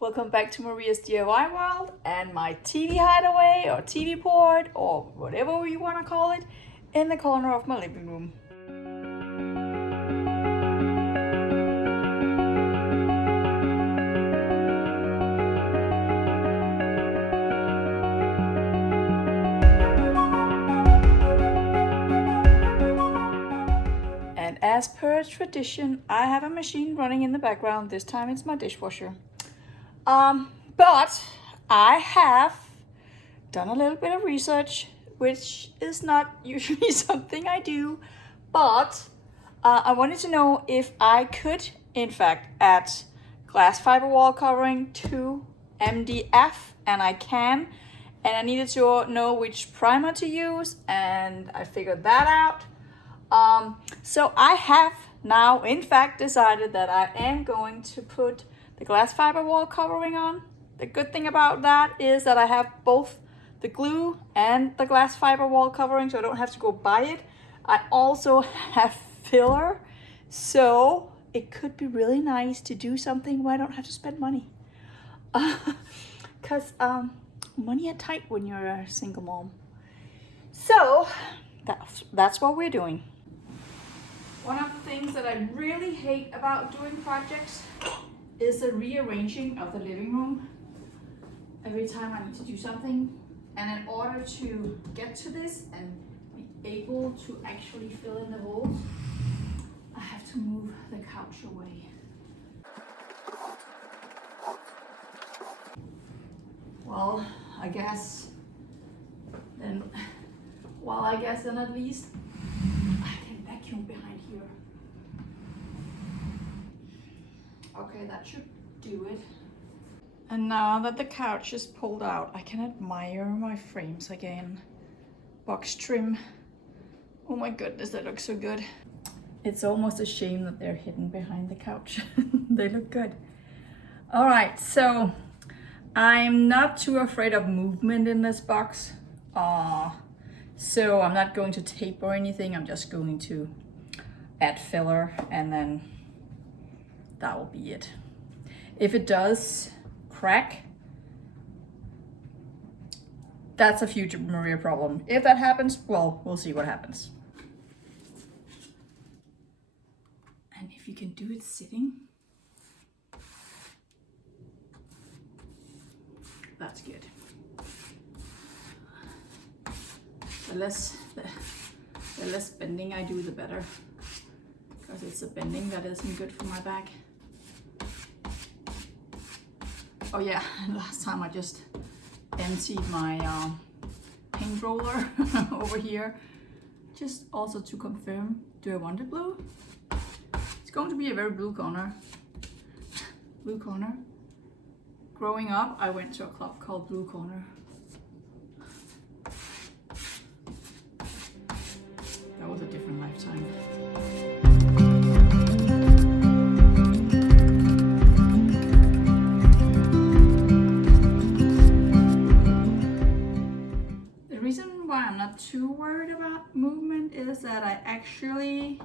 Welcome back to Maria's DIY world and my TV hideaway or TV port or whatever you want to call it in the corner of my living room. And as per tradition, I have a machine running in the background. This time it's my dishwasher. But I have done a little bit of research, which is not usually something I do, but I wanted to know if I could, in fact, add glass fiber wall covering to MDF, and I can, and I needed to know which primer to use, and I figured that out. So I have now, in fact, decided that I am going to put the glass fiber wall covering on. The good thing about that is that I have both the glue and the glass fiber wall covering, so I don't have to go buy it. I also have filler, so it could be really nice to do something where I don't have to spend money. Because money are tight when you're a single mom. So that's what we're doing. One of the things that I really hate about doing projects is the rearranging of the living room every time I need to do something. And in order to get to this and be able to actually fill in the holes, I have to move the couch away. Well, I guess then at least I can vacuum behind here. Okay, that should do it. And now that the couch is pulled out, I can admire my frames again. Box trim. Oh my goodness, they look so good. It's almost a shame that they're hidden behind the couch. They look good. All right, so I'm not too afraid of movement in this box. So I'm not going to tape or anything. I'm just going to add filler and then that will be it. If it does crack, that's a future Maria problem. If that happens, well, we'll see what happens. And if you can do it sitting, that's good. The less bending I do, the better, because it's the bending that isn't good for my back. Oh yeah, last time I just emptied my paint roller over here. Just also to confirm, do I want it blue? It's going to be a very blue corner. Blue corner. Growing up, I went to a club called Blue Corner. That was a different lifetime. I'm not too worried about movement is that I actually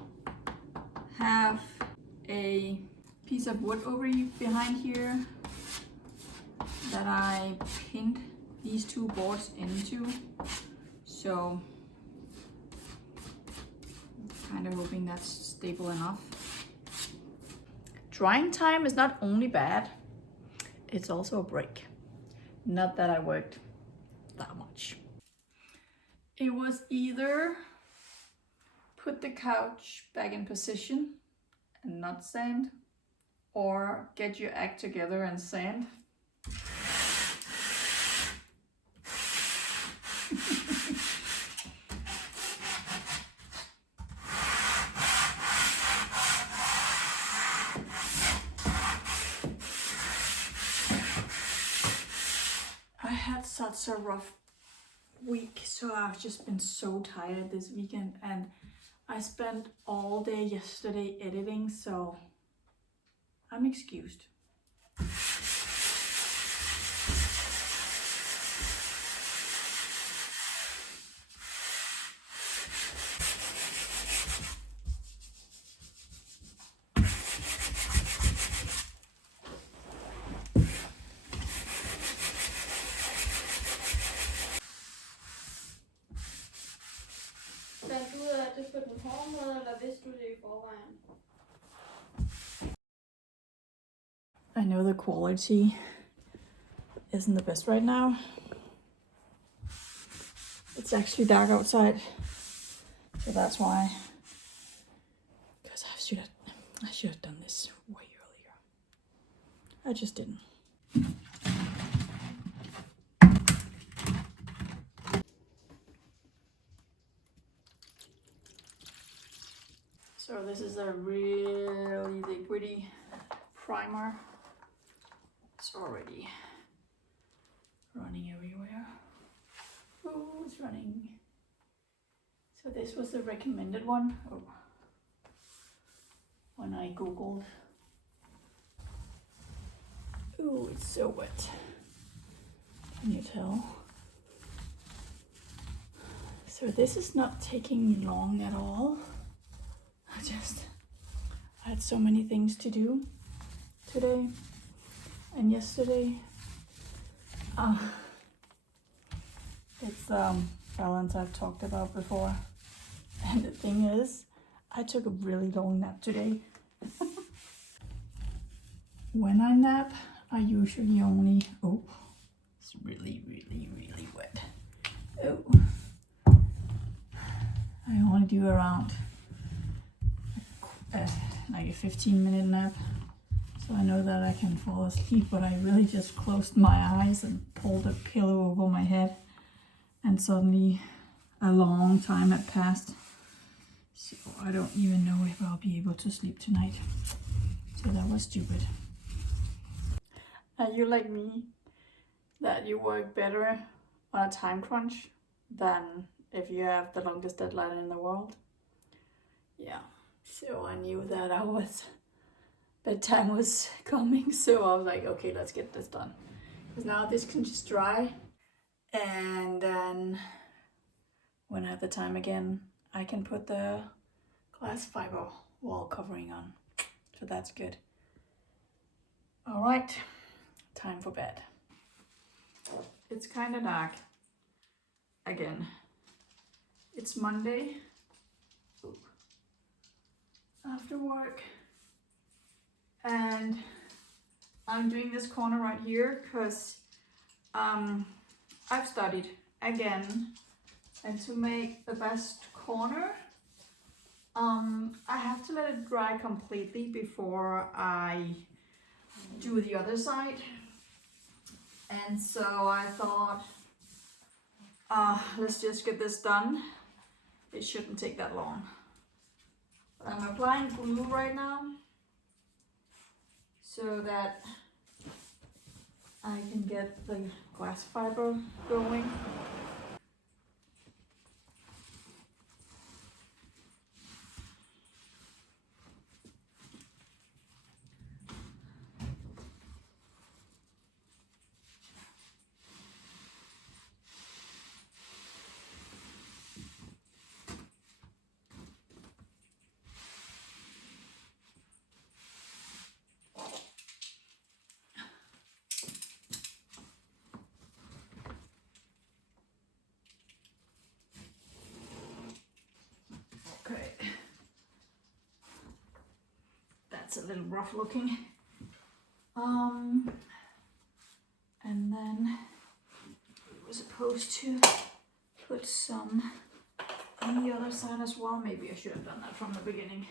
have a piece of wood over behind here that I pinned these two boards into, so kind of hoping that's stable enough. Drying time is not only bad, it's also a break. Not that I worked that much. It was either put the couch back in position and not sand, or get your act together and sand. I had such a rough week, so I've just been so tired this weekend, and I spent all day yesterday editing, so I'm excused. I know the quality isn't the best right now. It's actually dark outside, so that's why. Because I should have done this way earlier. I just didn't. So this is a really liquidy primer. It's already running everywhere. Oh, it's running. So this was the recommended one. Oh. When I googled. Oh, it's so wet. Can you tell? So this is not taking long at all. I had so many things to do today and yesterday. It's balance I've talked about before. And the thing is, I took a really long nap today. When I nap, I usually only, oh, it's really, really, really wet. Oh, I only do around like a 15-minute nap. So I know that I can fall asleep, but I really just closed my eyes and pulled a pillow over my head. And suddenly a long time had passed. So I don't even know if I'll be able to sleep tonight. So that was stupid. Are you like me, that you work better on a time crunch than if you have the longest deadline in the world? Yeah, so I knew that bedtime was coming, so I was like, okay, let's get this done. Because now this can just dry, and then when I have the time again, I can put the glass fiber wall covering on. So that's good. All right, time for bed. It's kind of dark. Again, it's Monday after work, and I'm doing this corner right here because I've studied again, and to make the best corner, I have to let it dry completely before I do the other side. And so I thought, let's just get this done. It shouldn't take that long. But I'm applying glue right now so that I can get the glass fiber going. Okay, that's a little rough looking. And then we were supposed to put some on the other side as well. Maybe I should have done that from the beginning.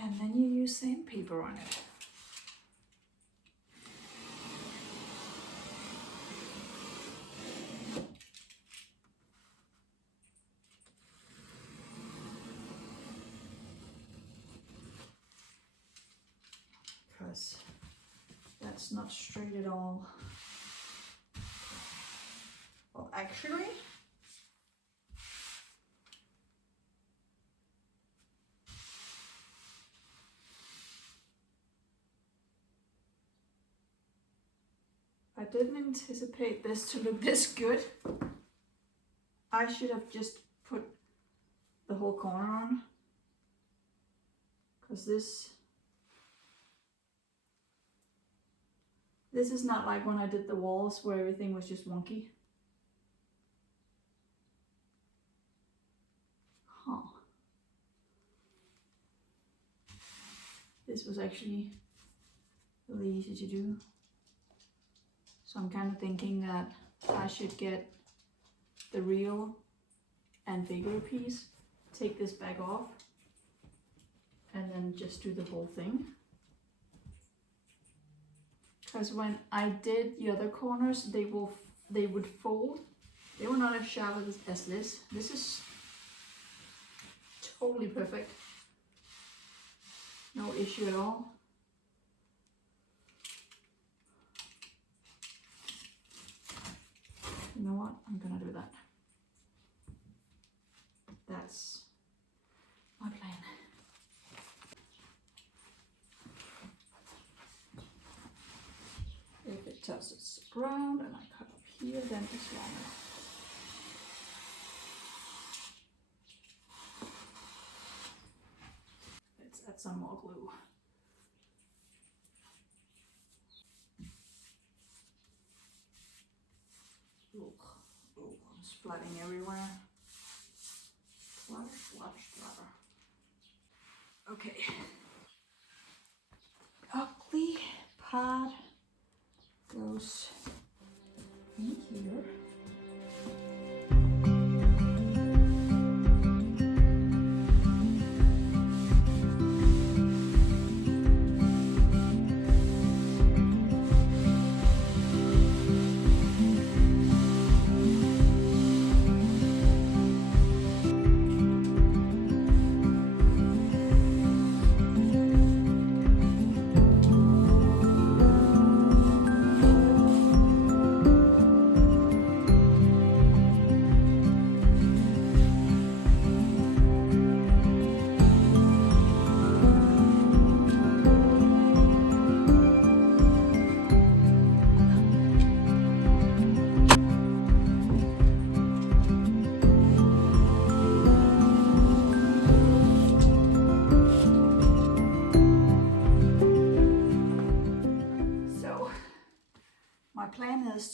And then you use sandpaper on it. Because that's not straight at all. actually. I didn't anticipate this to look this good. I should have just put the whole corner on, because this is not like when I did the walls where everything was just wonky. Huh. This was actually really easy to do. So I'm kind of thinking that I should get the real and bigger piece, take this back off, and then just do the whole thing. Because when I did the other corners, they would fold. They were not as sharp as this. This is totally perfect. No issue at all. You know what? I'm gonna do that. That's my plan. If it touches the ground and I cut up here, then it's long enough. Let's add some more glue. Oh, I'm splatting everywhere. Splatter, splatter, splatter. Okay. Ugly part goes in here.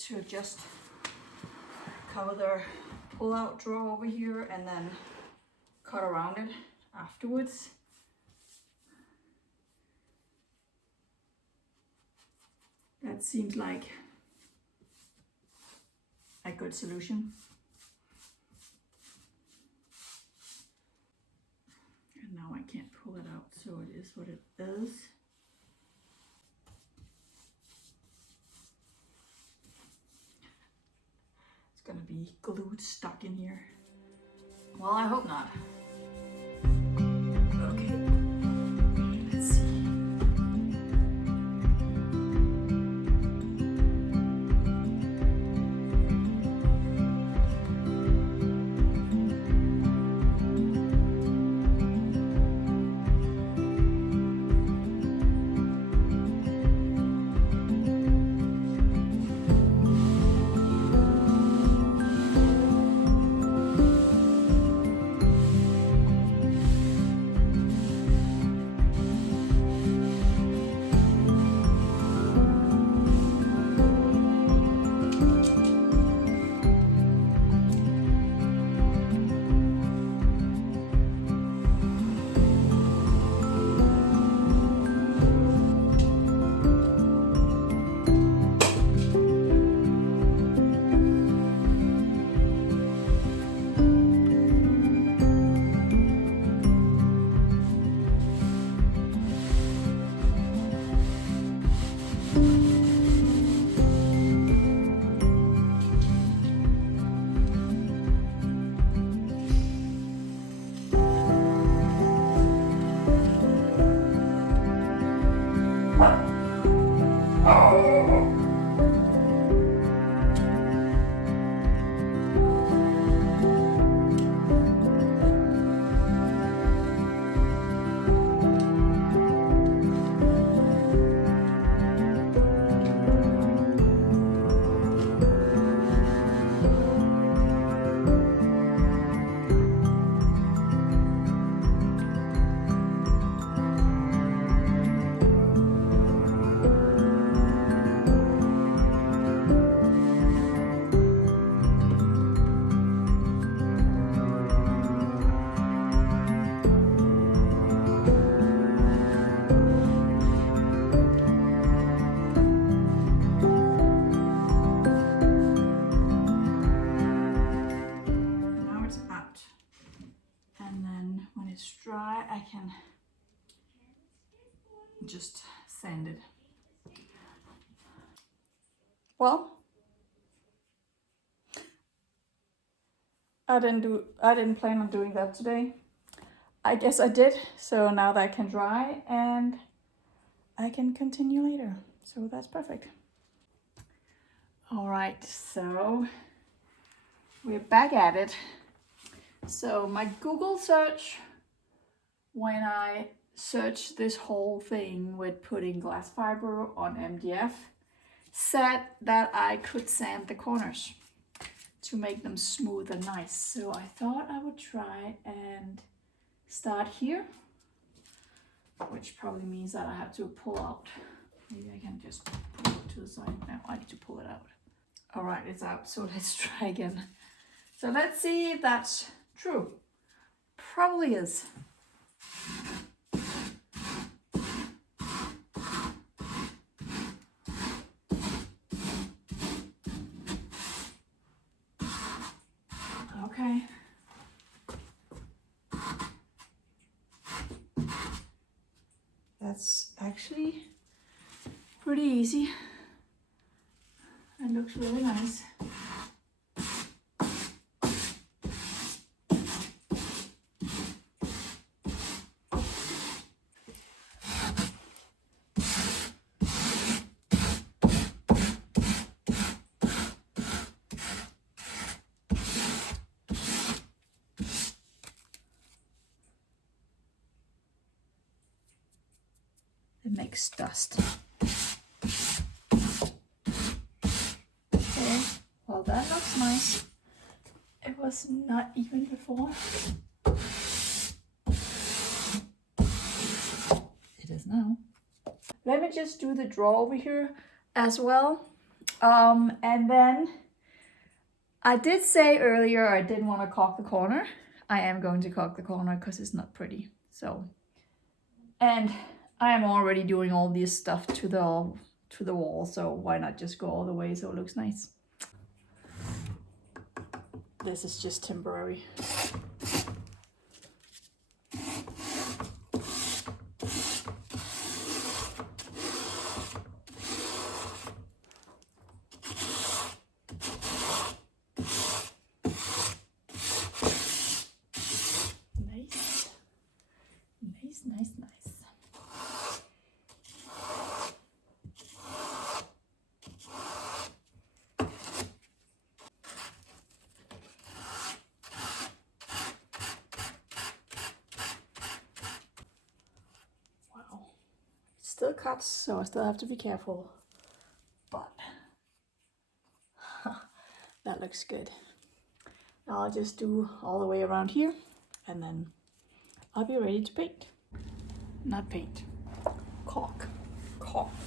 To just cover the pull-out drawer over here and then cut around it afterwards. That seems like a good solution. And now I can't pull it out, so it is what it is. Gonna be glued stuck in here. Well, I hope not. Okay, let's see. it's dry, I can just sand it. Well, I didn't plan on doing that today. I guess I did, so now that can dry and I can continue later. So that's perfect. All right, so we're back at it. So my Google search, when I searched this whole thing with putting glass fiber on MDF, said that I could sand the corners to make them smooth and nice. So I thought I would try and start here, which probably means that I have to pull out. Maybe I can just pull it to the side. No, I need to pull it out. All right, it's out, so let's try again. So let's see if that's true. Probably is. Okay. That's actually pretty easy. It looks really nice. It makes dust. Okay, well that looks nice. It was not even before. It is now. Let me just do the draw over here as well. And then I did say earlier I didn't want to caulk the corner. I am going to caulk the corner because it's not pretty. So, and I am already doing all this stuff to the wall, so why not just go all the way so it looks nice. This is just temporary. Nice. Wow. It still cuts, so I still have to be careful. But that looks good. Now I'll just do all the way around here and then I'll be ready to paint. Not paint, caulk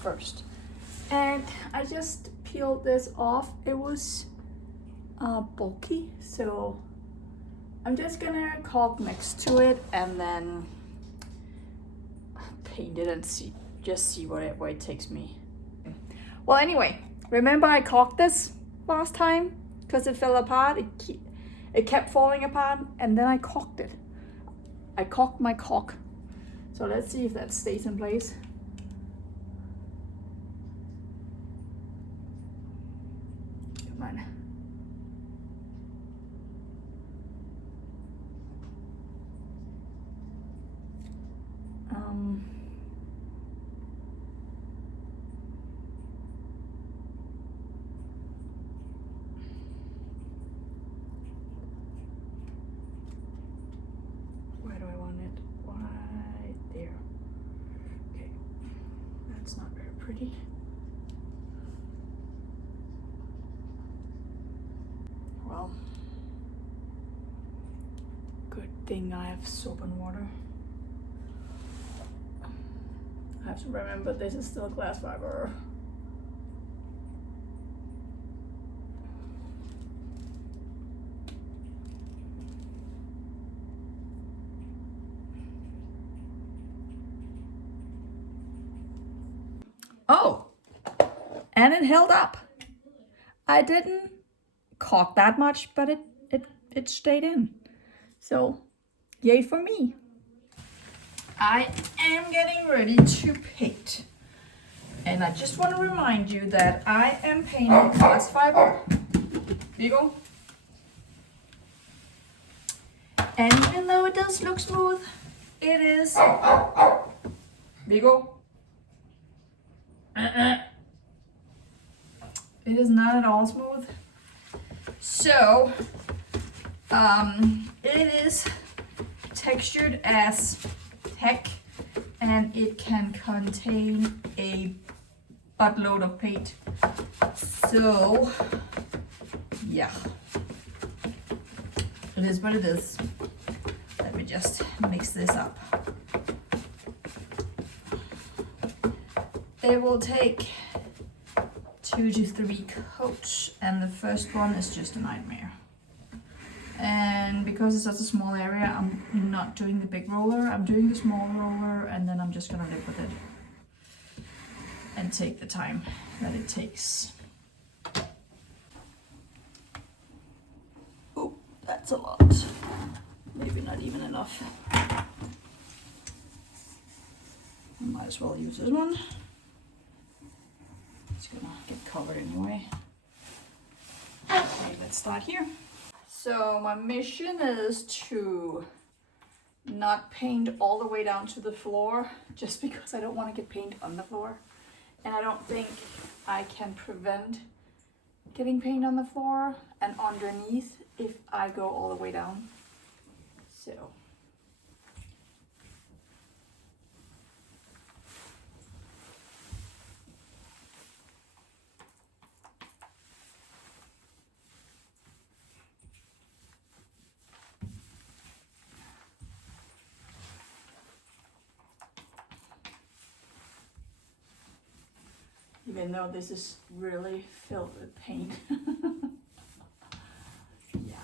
first. And I just peeled this off. It was bulky, so I'm just gonna caulk next to it and then paint it and see where it takes me. Well, anyway, remember I caulked this last time because it fell apart. It kept falling apart, and then I caulked it. I caulked my caulk. So let's see if that stays in place. Come on. Where do I want it? Right there. Okay, that's not very pretty. Well, good thing I have soap and water. I have to remember this is still glass fiber. Oh, and it held up. I didn't caulk that much, but it stayed in. So, yay for me. I am getting ready to paint. And I just want to remind you that I am painting glass fiber. Here you go. And even though it does look smooth, it is. Here you go. It is not at all smooth. So, it is textured as heck, and it can contain a buttload of paint. So, yeah, it is what it is. Let me just mix this up. It will take 2 to 3 coats, and the first one is just a nightmare. And because it's such a small area, I'm not doing the big roller, I'm doing the small roller, and then I'm just gonna live with it and take the time that it takes. Oh, that's a lot. Maybe not even enough. I might as well use this one. It's gonna get covered anyway. Okay, let's start here. So my mission is to not paint all the way down to the floor, just because I don't want to get paint on the floor. And I don't think I can prevent getting paint on the floor and underneath if I go all the way down. So. Even though this is really filled with paint. Yeah,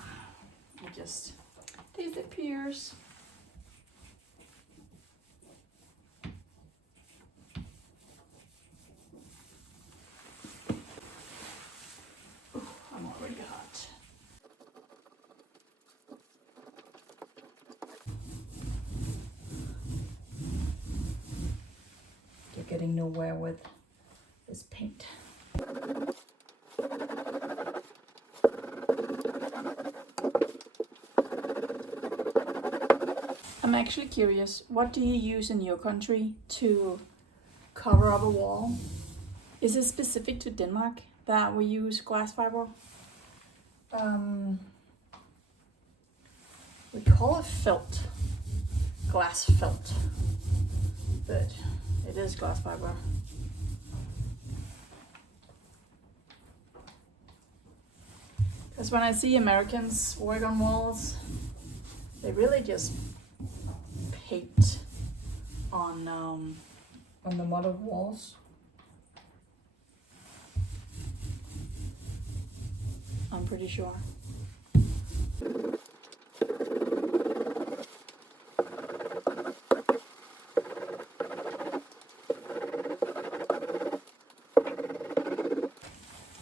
it just disappears. Ooh, I'm already hot. You're getting nowhere with this paint. I'm actually curious, what do you use in your country to cover up a wall? Is it specific to Denmark that we use glass fiber? We call it felt, glass felt, but it is glass fiber. Because when I see Americans work on walls, they really just paint on the mud of walls. I'm pretty sure.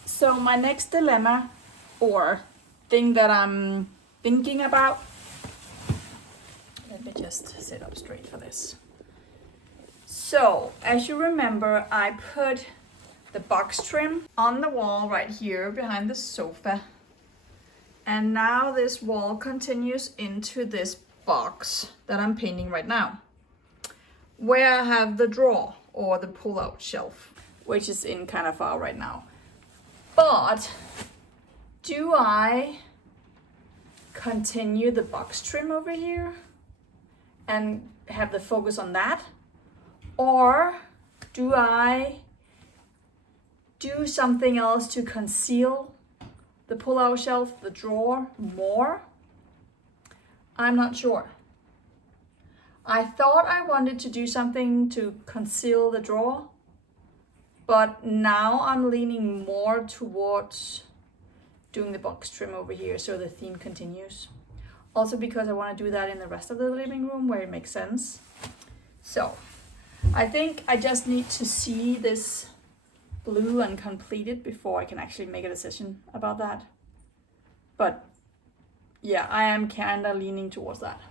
So my next dilemma or thing that I'm thinking about, let me just sit up straight for this. So as you remember, I put the box trim on the wall right here behind the sofa, and now this wall continues into this box that I'm painting right now, where I have the drawer or the pull-out shelf, which is in kind of far right now. But do I continue the box trim over here and have the focus on that? Or do I do something else to conceal the pull-out shelf, the drawer more? I'm not sure. I thought I wanted to do something to conceal the drawer, but now I'm leaning more towards doing the box trim over here so the theme continues. Also because I want to do that in the rest of the living room where it makes sense. So I think I just need to see this blue and complete it before I can actually make a decision about that. But yeah, I am kind of leaning towards that.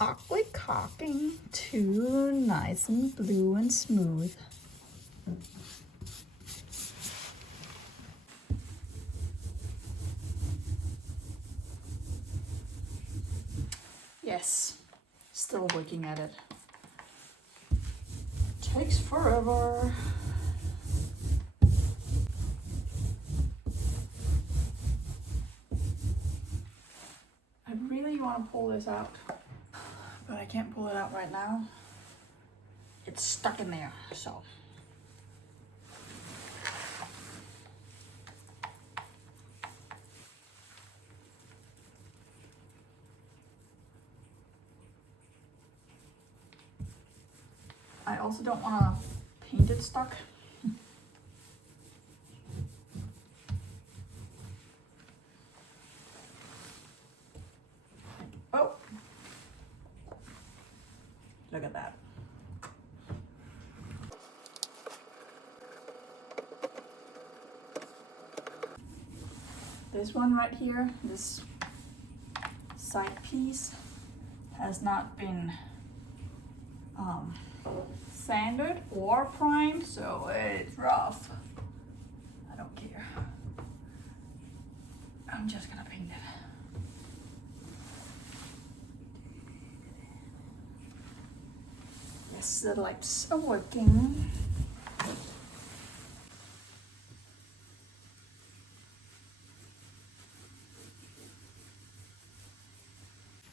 ugly caulking to nice and blue and smooth. Yes, still working at it. Takes forever. I really want to pull this out, but I can't pull it out right now. It's stuck in there, so. I also don't want to paint it stuck. Oh, look at that. This one right here, this side piece has not been sanded or primed, so it's rough. I don't care. I'm just gonna paint it. Yes, the lights are working.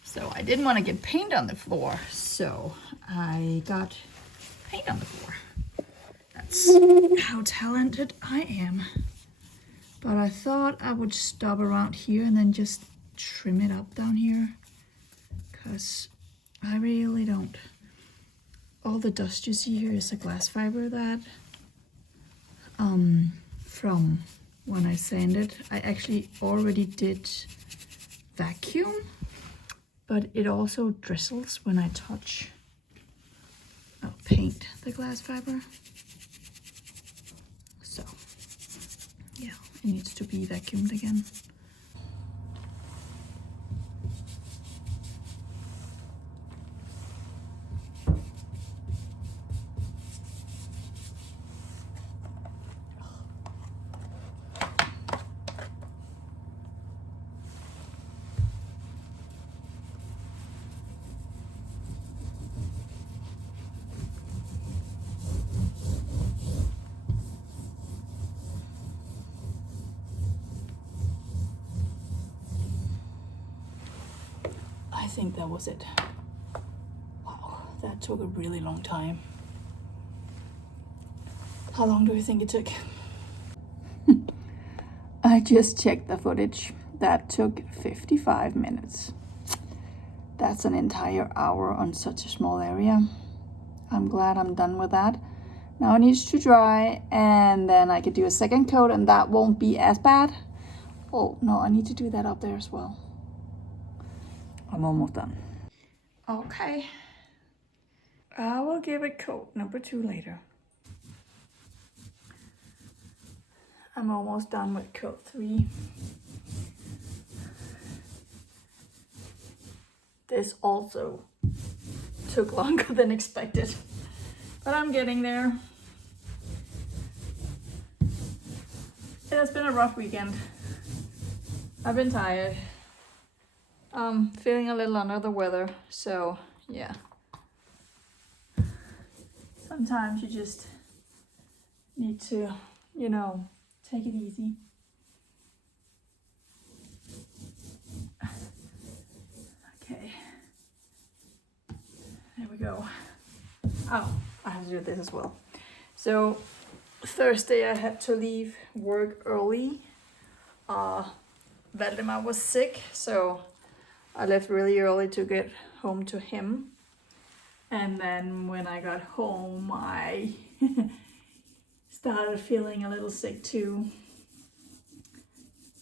So I didn't want to get paint on the floor, so I got paint on the floor. That's how talented I am. But I thought I would stop around here and then just trim it up down here, because I really don't. All the dust you see here is a glass fiber that from when I sanded. I actually already did vacuum, but it also drizzles when I touch paint the glass fiber. So yeah, it needs to be vacuumed again. I think that was it. Wow, that took a really long time. How long do you think it took? I just checked the footage. That took 55 minutes. That's an entire hour on such a small area. I'm glad I'm done with that. Now it needs to dry, and then I could do a second coat, and that won't be as bad. Oh no, I need to do that up there as well. I'm almost done. Okay. I will give it coat number 2 later. I'm almost done with coat 3. This also took longer than expected, but I'm getting there. It has been a rough weekend. I've been tired. I'm feeling a little under the weather, so yeah. Sometimes you just need to, you know, take it easy. Okay. There we go. Oh, I have to do this as well. So Thursday I had to leave work early. Valdemar was sick, so I left really early to get home to him. And then when I got home, I started feeling a little sick too.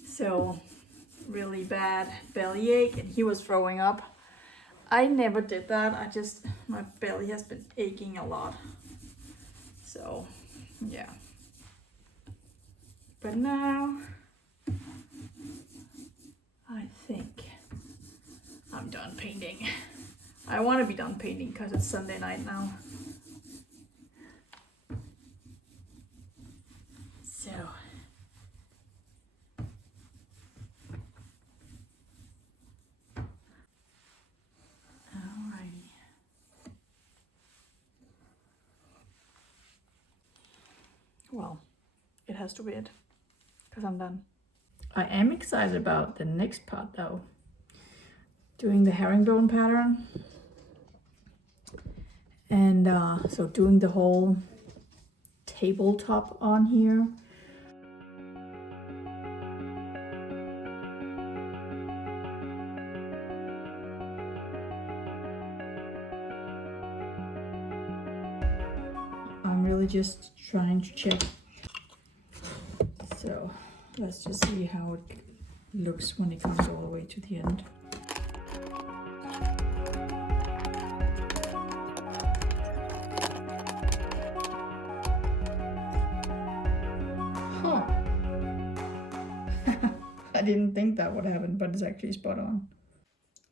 So really bad bellyache, and he was throwing up. I never did that. My belly has been aching a lot. So yeah. But now I think I'm done painting. I want to be done painting because it's Sunday night now. So. Alrighty. Well, it has to be it because I'm done. I am excited about the next part though. Doing the herringbone pattern. And so doing the whole tabletop on here. I'm really just trying to check. So let's just see how it looks when it comes all the way to the end. Huh. I didn't think that would happen, but it's actually spot on.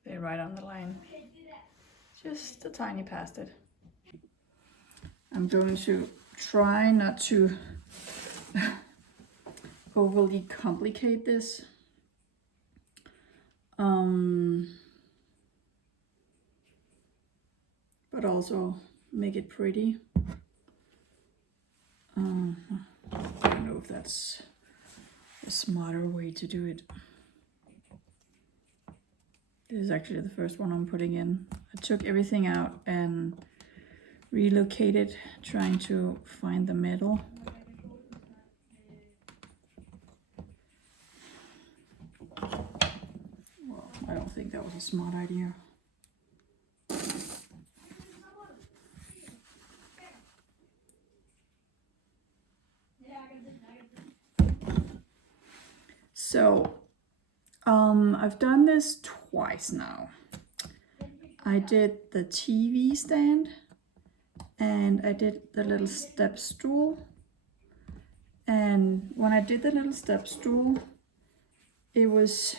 They're right on the line. Just a tiny past it. I'm going to try not to overly complicate this. But also make it pretty. I don't know if that's a smarter way to do it. This is actually the first one I'm putting in. I took everything out and relocated, trying to find the middle. Well, I don't think that was a smart idea. So, I've done this twice now. I did the TV stand and I did the little step stool. And when I did the little step stool, it was,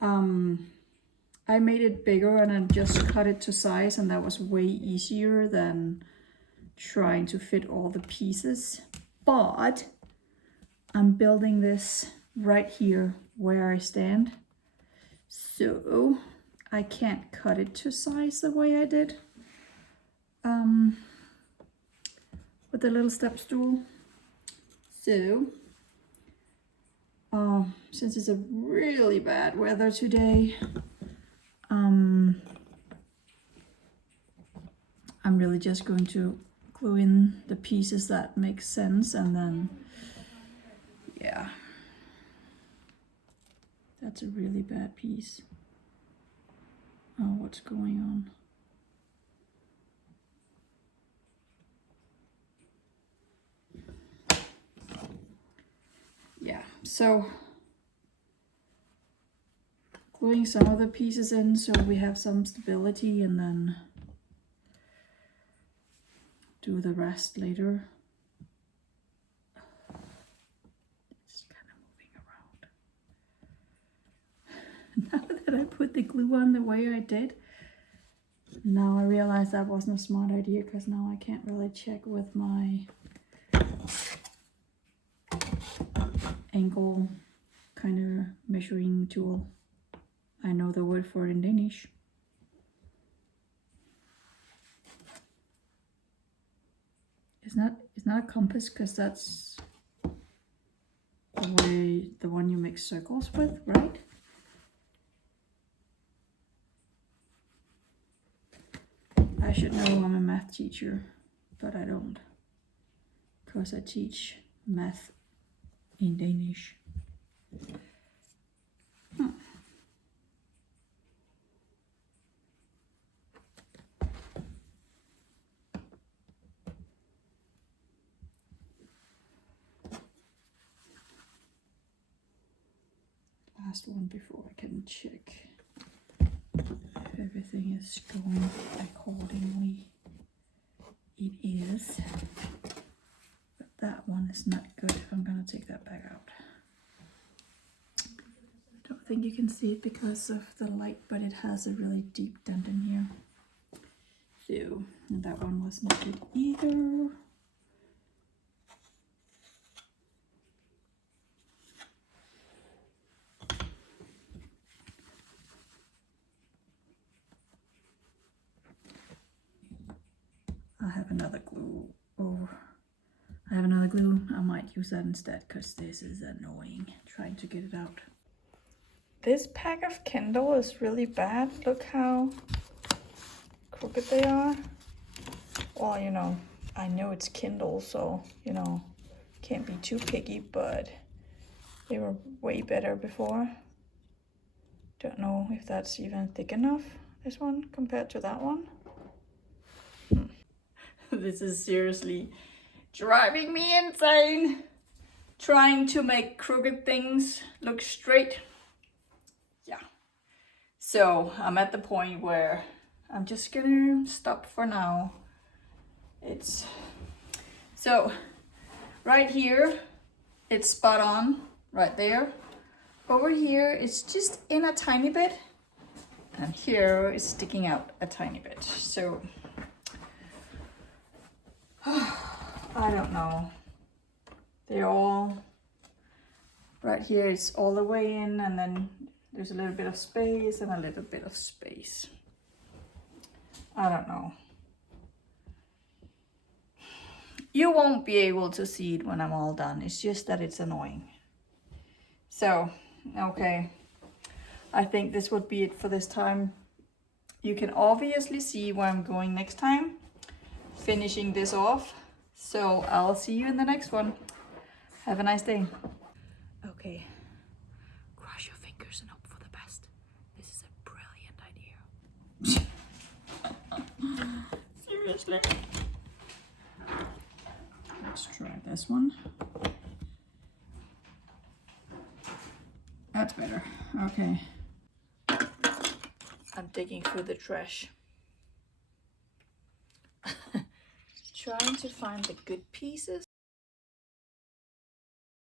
I made it bigger and I just cut it to size, and that was way easier than trying to fit all the pieces. But I'm building this right here where I stand, so I can't cut it to size the way I did with the little step stool. So since it's a really bad weather today, I'm really just going to glue in the pieces that make sense, and then yeah, that's a really bad piece. Oh, what's going on? Yeah, so gluing some of the pieces in so we have some stability, and then do the rest later. It's kind of moving around. Now that I put the glue on the way I did, now I realize that wasn't a smart idea, because now I can't really check with my angle kind of measuring tool. I know the word for it in Danish. It's not a compass, because that's the one you make circles with, right? I should know, I'm a math teacher, but I don't, because I teach math in Danish. Last one before I can check if everything is going accordingly. It is, but that one is not good. I'm gonna take that back out. I don't think you can see it because of the light, but it has a really deep dent in here. So, and that one wasn't good either. I have another glue. Oh, I have another glue. I might use that instead because this is annoying trying to get it out. This pack of Kindle is really bad. Look how crooked they are. Well, you know, I know it's Kindle, so, you know, can't be too picky, but they were way better before. Don't know if that's even thick enough, this one, compared to that one. This is seriously driving me insane. Trying to make crooked things look straight. Yeah. So I'm at the point where I'm just gonna stop for now. It's so right here, it's spot on right there. Over here, it's just in a tiny bit, and here is sticking out a tiny bit. So I don't know. They're all right here. It's all the way in, and then there's a little bit of space and a little bit of space. I don't know. You won't be able to see it when I'm all done. It's just that it's annoying. So, okay. I think this would be it for this time. You can obviously see where I'm going next time. Finishing this off. So I'll see you in the next one. Have a nice day. Okay. Cross your fingers and hope for the best. This is a brilliant idea. Seriously. Let's try this one. That's better. Okay. I'm digging through the trash. Trying to find the good pieces.